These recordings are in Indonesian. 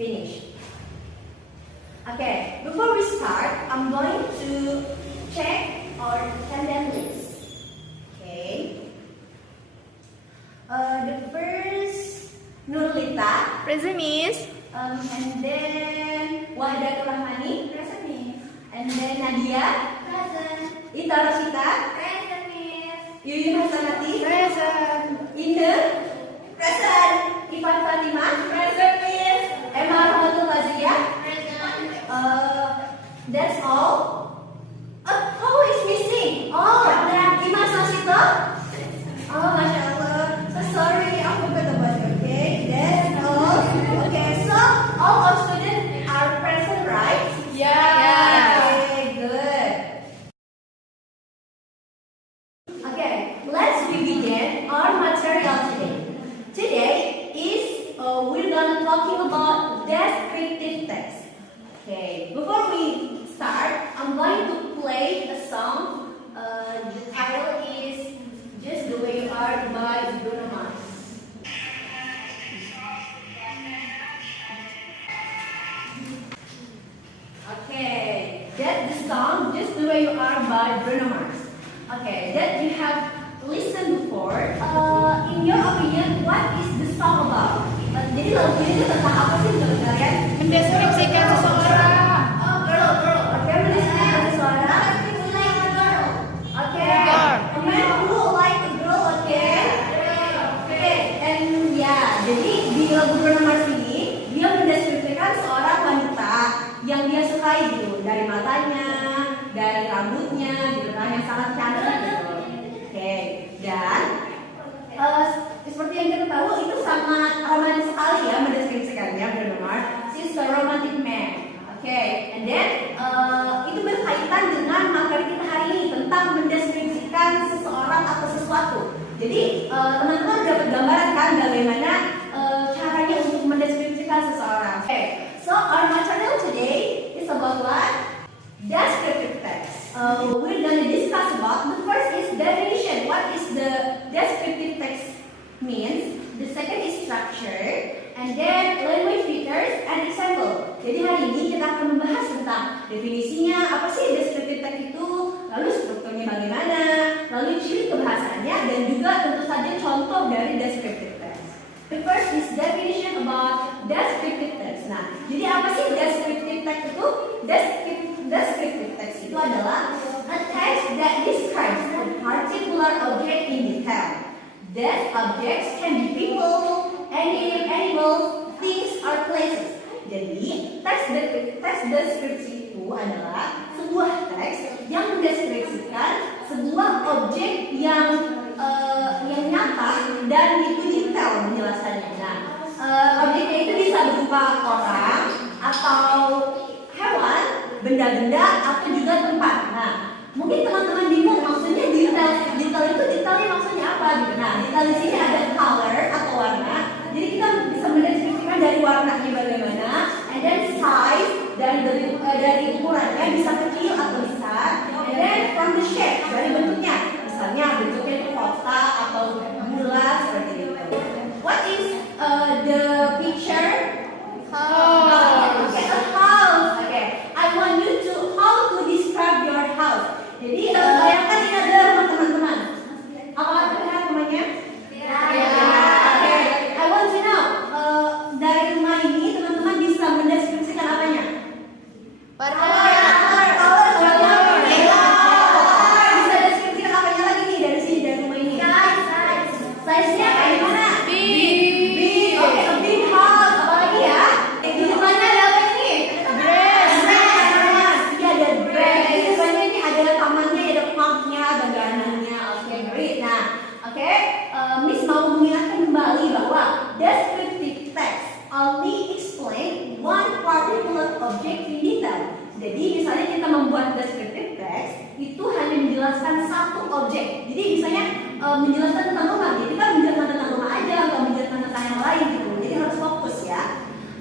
Finish. Okay, before we start, I'm going to check our attendance list. Okay. The first Nurlita. Present, Miss. And then Wahdatul Rahmani. Present, Miss. And then Nadia. Present. Ita Rosita. Present, Miss. Yuyun Hasanati. Present. Inde. Present. Ivan Fatima. Present, Miss. Emma Rahmatul Fazia. Present. That's all. Who is missing? Oh, ada Imas Masito. Oh, Masya Allah. So sorry, I forgot about it. Okay, that's all. Okay, so all of students are present, right? Yeah. Okay, good. Okay, let's begin our material today. Today is we're gonna talking about descriptive text. Okay, before we start, I'm going to play a song. The title is Just the Way You Are by Bruno Mars. Okay, that's the song Just the Way You Are by Bruno Mars. Okay, that you have listened before. In your opinion, what is the song about? Jadi lagu ini tentang apa sih menurut kalian? Mendeskripsikan seseorang. Oh, girl. Okay, mendeskripsikan seseorang. Okay. A man who like a girl, okay? Okay, and yeah, jadi di lagu Bruno Mars ini dia mendeskripsikan seorang wanita yang dia sukai gitu, dari matanya, dari rambutnya, gitu kan, yang sangat cantik gitu. Oke, dan seperti yang kita tahu itu sangat romantis sekali ya mendeskripsikannya Bruno Mars. She's a romantic man. Okay, and then itu berkaitan dengan materi kita hari ini tentang mendeskripsikan seseorang atau sesuatu. Jadi teman-teman dapat gambaran kan bagaimana caranya untuk mendeskripsikan seseorang. Okay, so our material today is about what? Descriptive text. We're gonna discuss about the first is definition. What is the descriptive text means? The second is structure, and then language features and example. Jadi hari ini kita akan membahas tentang definisinya, apa sih descriptive text itu, lalu strukturnya bagaimana, lalu ciri kebahasannya, dan juga tentu saja contoh dari descriptive text. The first is definition about descriptive text. Nah, jadi apa sih descriptive text itu? Descriptive text itu adalah a text that describes a particular object in detail. That objects can be people, animals, things, or places. Jadi, teks deskripsi itu adalah sebuah teks yang mendeskripsikan sebuah objek yang nyata dan itu detail menjelaskannya. Nah, objeknya itu bisa berupa orang atau hewan, benda-benda atau juga tempat. Nah, mungkin teman-teman bingung maksudnya detail itu detailnya maksudnya apa gitu. Nah, detail di sini ada color atau warna. Jadi kita bisa mendeskripsikan dari warnanya bagaimana, and then size dari ukurannya bisa kecil atau besar, and then from the shape dari bentuknya. Misalnya bentuknya itu kotak atau bulat seperti itu. What is the picture? Okay, a house. Okay, I want you to how to describe your house. Jadi bayangkan ini adalah rumah teman-teman. Apakah terlihat rumahnya? Ya. Okay, I want to know dari rumah ini teman-teman bisa mendeskripsikan apanya? Bisa deskripsikan apanya lagi nih dari sini dari rumah ini? Size-nya kayak gimana? Big. Okay, a big house. Apalagi ya? Di depannya ada apa ini? Grass. Iya, ada grass. Di depannya ini ada tamannya, ada parknya, ada gardennya. Oke, great. Nah, oke, Miss mau mengingatkan kembali bahwa descriptive text only explain one particular object in detail. Jadi misalnya kita membuat descriptive text itu hanya menjelaskan satu objek. Jadi misalnya menjelaskan tentang rumah, jadi kita menjelaskan tentang rumah aja, nggak menjelaskan tentang yang lain gitu. Jadi harus fokus ya.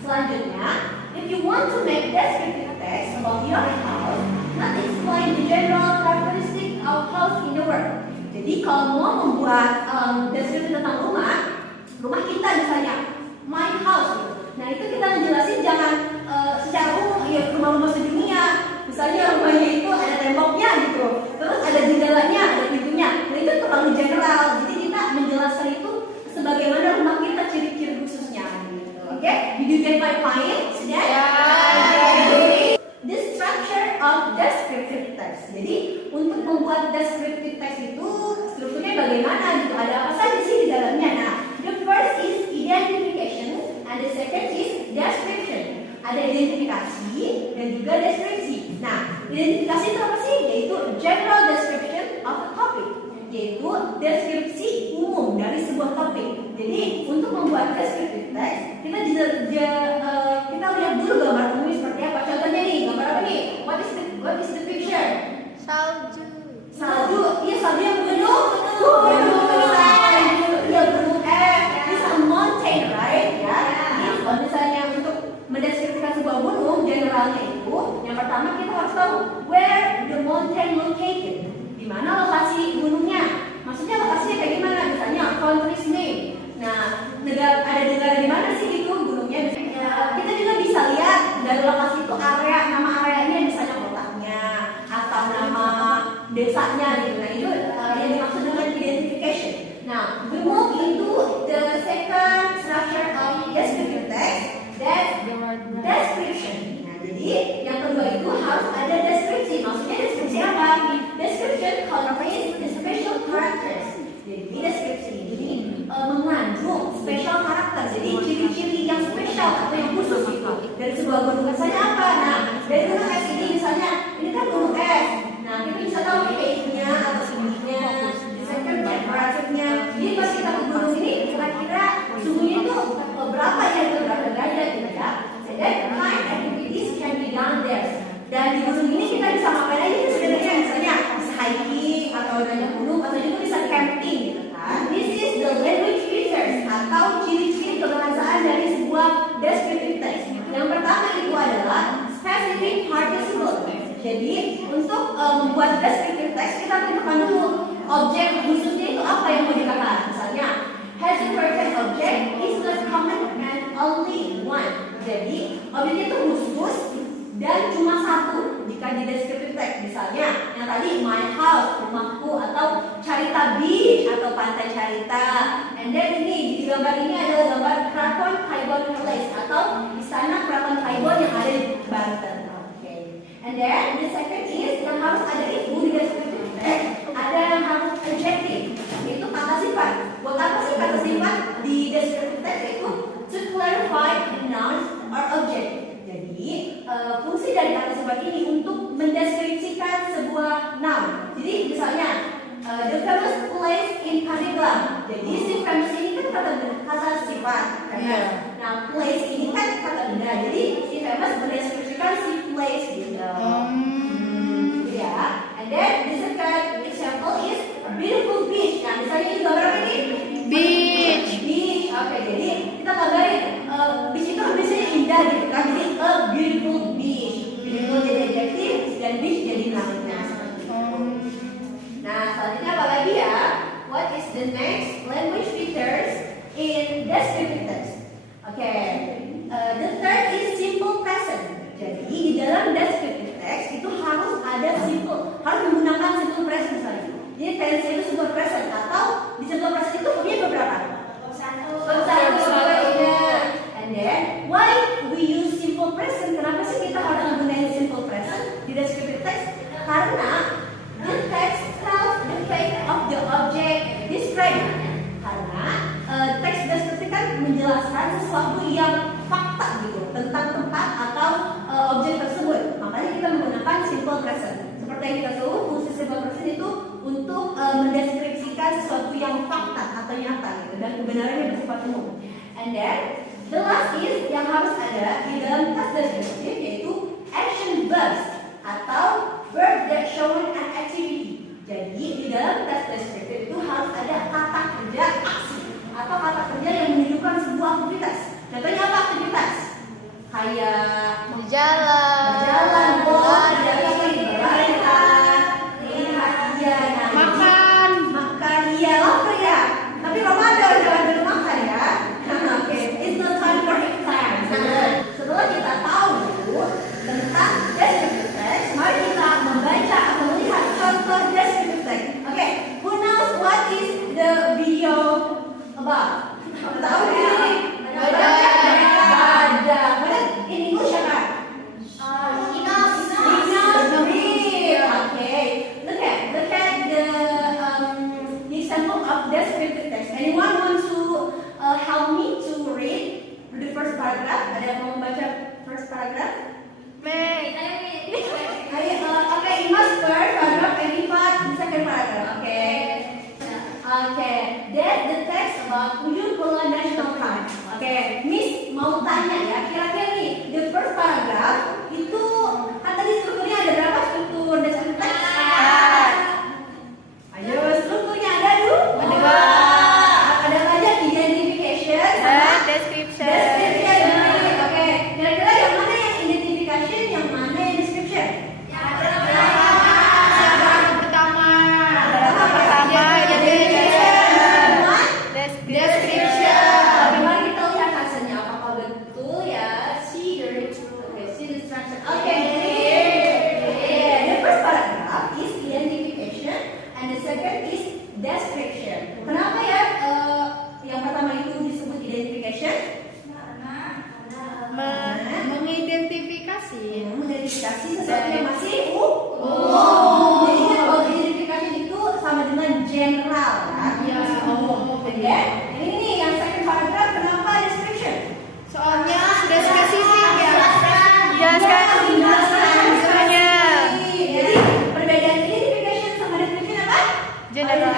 Selanjutnya, if you want to make descriptive text about your house, not explain the general characteristic of house in the world. Jadi kalau mau membuat deskripsi tentang rumah kita misalnya my house gitu. Nah itu kita menjelaskan Misalnya rumahnya itu ada temboknya gitu, terus ada jendelanya, ada pintunya. Nah, itu terlalu general. Jadi kita menjelaskan itu sebagaimana rumah kita, ciri-ciri khususnya gitu. Oke? Did you get my point? Sudah? The structure of descriptive text. Jadi untuk membuat descriptive text itu strukturnya bagaimana gitu? Ada apa saja sih di dalamnya? Nah, the first is identification and the second is description. Ada identifikasi dan juga deskripsi. Nah, identifikasi itu apa sih? Yaitu general description of a topic, yaitu deskripsi umum dari sebuah topik. Jadi untuk membuat descriptive text, kita lihat dulu gambar umumnya seperti apa. Contohnya nih, gambar apa nih? What is the picture? Salju. Salju. Iya, salju yang gunung. Gunung. Iya, gunung es. It's a mountain, right? Ya. Jadi kalau misalnya untuk mendeskripsikan sebuah gunung, generalnya itu yang pertama kita harus tahu where the mountain located. Di mana lokasi gunungnya? Maksudnya lokasinya kayak gimana? Misalnya country's name. Nah, ada negara di mana sih itu gunungnya? Kita juga bisa lihat dari lokasi itu nama areanya, misalnya kotanya atau nama desanya gitu. Nah, itu yang dimaksud dengan identification. Nah, we move into the second structure of descriptive text, that's description. Nah, jadi yang kedua itu harus ada deskripsi. Maksudnya deskripsi apa? Description contains the special characters. Jadi deskripsi ini mengandung special karakter. Jadi ciri-ciri yang spesial atau yang khusus itu dari sebuah gunung. Misalnya apa? Nah, dari gunung es ini misalnya, ini kan gunung es. Nah, kita bisa tahu pH-nya atau suhunya, misalkan temperaturnya. Jadi pas kita ke gunung ini, kira-kira suhunya itu berapa ya? Berapa derajat gitu ya? So that kind activities can be done there. Dan di gunung ini kita bisa ngapain aja sih sebenarnya? Misalnya bisa hiking atau naik gunung atau juga bisa camping gitu kan. This is the language features atau ciri-ciri kebahasaan dari sebuah descriptive text. Yang pertama itu adalah specific participle. Jadi untuk membuat descriptive text kita tentukan dulu objek khususnya itu apa yang mau dikatakan. Misalnya has a certain object is not common and only one. Jadi objeknya itu khusus dan cuma satu jika di descriptive text. Misalnya yang tadi my house, rumahku, atau Carita Beach atau pantai Carita. And then ini di gambar ini adalah gambar Keraton Kaibon Palace atau istana Keraton Kaibon yang ada di Banten. Okay. And then the second is yang harus ada itu di descriptive text, ada yang harus adjective, itu kata sifat. Buat apa sih kata sifat di descriptive text itu? To clarify a noun or object. Jadi fungsi dari kata sifat ini untuk mendeskripsikan sebuah noun. Jadi misalnya the famous place in Pandeglang. Jadi si famous ini kan kata sifat. Nah, place ini kan kata benda. Jadi si famous mendeskripsikan si place gitu. Ya. And then the second example is a beautiful beach. Nah, misalnya ini gambar apa ini? Beach. Beach. Oke, jadi kita gambarin beach itu biasanya indah gitu kan. Jadi a beautiful beach. Beautiful jadi adjektif dan beach jadi noun. Nah, selanjutnya apa lagi ya? What is the next language features in descriptive text? Oke. The third is simple present. Jadi di dalam descriptive text itu harus ada harus menggunakan simple present misalnya. Jadi tense itu simple present atau di simple present itu punya beberapa? Satu. And then why we use simple present? Kenapa sih kita harus menggunakan simple present di descriptive text? Karena the text tells the fact of the object described. Karena teks deskriptif kan menjelaskan sesuatu yang fakta gitu tentang tempat atau objek tersebut. Makanya kita menggunakan simple present. Seperti yang kita tahu, fungsi simple present itu untuk mendeskripsikan sesuatu yang fakta atau nyata gitu, dan kebenarannya bersifat umum. And then the last is yang harus ada di dalam teks deskriptif yaitu action verbs atau verb that show an activity. Jadi di dalam teks deskriptif itu harus ada kata kerja aksi atau kata kerja yang menunjukkan sebuah aktivitas. Contohnya apa aktivitas? Kayak berjalan, berlari, lihat, makan, iya, lapar ya. Tapi Ramadan jangan dulu makan ya. Okay, it's not time for exam. Setelah kita tahu tentang descriptive text, mari paragraph? Make. Okay, Imas first paragraph and Ifat the second paragraph. Okay. Okay. That's the text about Ujung Kulon National Park. Okay, Miss mau tanya ya, kira-kira nih the first paragraph itu kan tadi strukturnya ada berapa struktur dasar teks? Ayo strukturnya ada dulu. Ada apa aja? Identification sama Description. description. Oke, kira-kira yang mana yang identification, yang mana yang description? Pertama Description. Oke, mari kita lihat hasilnya apakah betul ya. See the instruction. Oke. The first paragraph is identification and the second is description. Kenapa ya yang pertama itu disebut identification? Mengidentifikasi. Mengidentifikasi sesuatu yang masih umum. Jadi kan kalau identification itu sama dengan general kan? Iya. Masih umum. Dan ini nih yang second paragraph kenapa description? Soalnya sudah spesifik ya. Jelaskan semuanya. Jadi perbedaan identification sama description apa? General.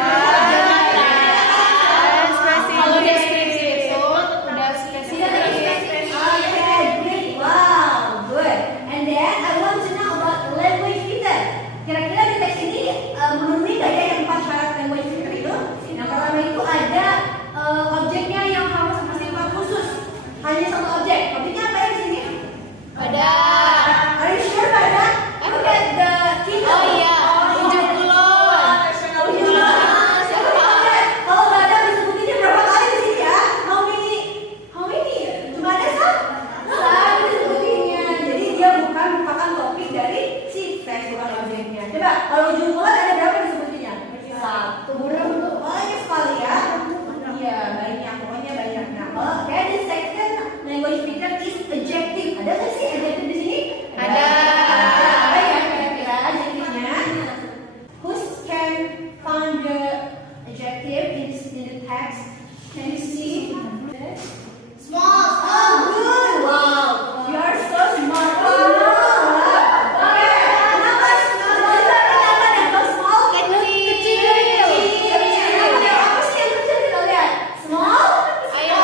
Kalau deskripsi itu udah spesifik. Okay, great. Wow, good. And then I want to know about language filter. Kira-kira di teks ini memenuhi gak ya yang 4 syarat language filter itu? Yang pertama itu ada objeknya yang harus bersifat khusus. Hanya satu objek. Objeknya apa ya di sini? Ada. Are you sure about that? Look at the key. Oh iya, Ujung Kulon. Ujung Kulon. Kalau nggak ada disebutinnya berapa kali di sini ya? How many? Cuma ada satu disebutinnya. Jadi dia bukan merupakan topik dari si teks, bukan objeknya. Coba kalau ujung kulon ada berapa disebutinnya? Satu. Banyak sekali ya. Iya banyak, pokoknya banyak. Nah, oke, the second language feature is adjective. Ada nggak sih adjective di sini? Ada. Apa ya kira-kira adjektifnya? Who can find the adjective in the text? Can you see? Small. Oh, good. Wow. You are so smart. Okay. Kenapa small? Kenapa yang small? Kecil. Apa sih yang kecil kita lihat? Small? Jadi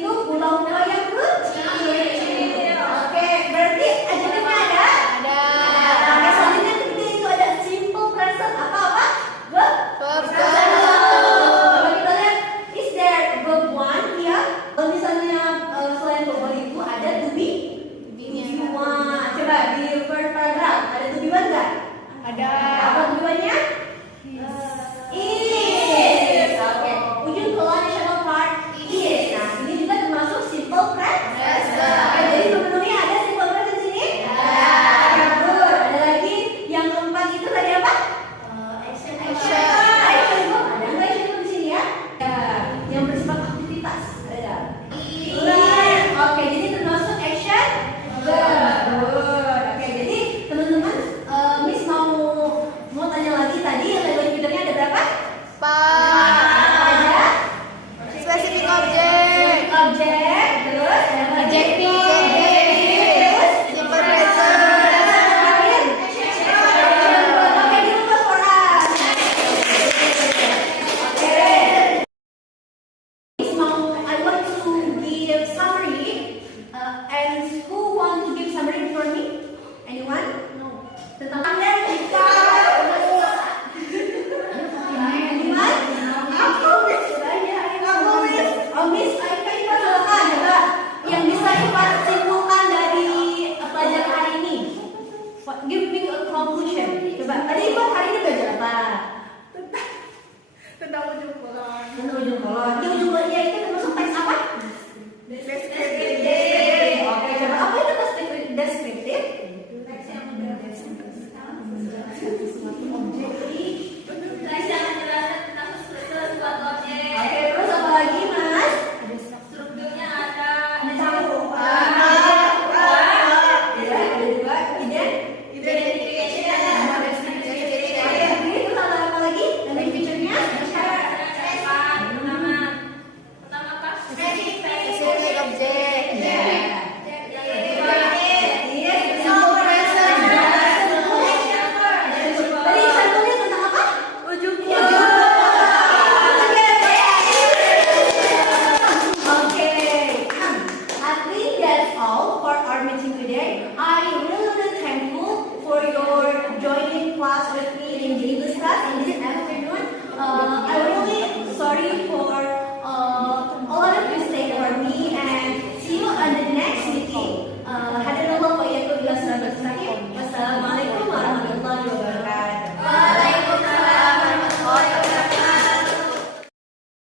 itu pulau-pulau yang kecil. Oke, berarti adjektifnya ada? Ada. Oke, selanjutnya ketiga itu ada simple present apa-apa? Verb? Verb. Kalau kita lihat, is there verb one here? Kalau misalnya selain verb one itu ada to be? One. Coba di first paragraph ada to be one nggak? Ada. Apa to be one-nya? Is. Oke. Ujung Kulon National Park is. Nah, ini juga termasuk simple present. Oke, jadi memenuhi ada simple present di sini? Ada. Good. Ada lagi yang keempat itu tadi apa? Action. Ada nggak action di sini ya? Ya, yang bersifat aktivitas. Ada. Oke, jadi termasuk action. Good. Oke, jadi teman-teman, Miss mau tanya lagi tadi language feature-nya ada berapa? Ada Spesifik objek. objek, terus ada lagi? Adjective. Terus Simple present. terakhir action. Oke, di rumah for us. Oke. I want to give summary. And who want to give summary before me? Anyone? No. Tentang Amerika. Anyone? Aku Miss. Oh Miss, Aika silakan coba yang bisa Ifat simpulkan dari pelajaran hari ini. Give me a conclusion. Coba tadi Ifat hari ini belajar apa? Tentang ujung kulon. Tentang ujung kolon. Di ujung kolonnya itu termasuk teks apa? Deskriptif. Oke, coba apa itu deskriptif? Teks yang menjelaskan suatu objek. Teks yang menjelaskan tentang suatu objek. Oke, terus apa lagi, Mas? Strukturnya ada. Ada satu. Ya, ada dua. Identification. Oke, terus ada apa lagi? Language feature-nya? Spesifik objek.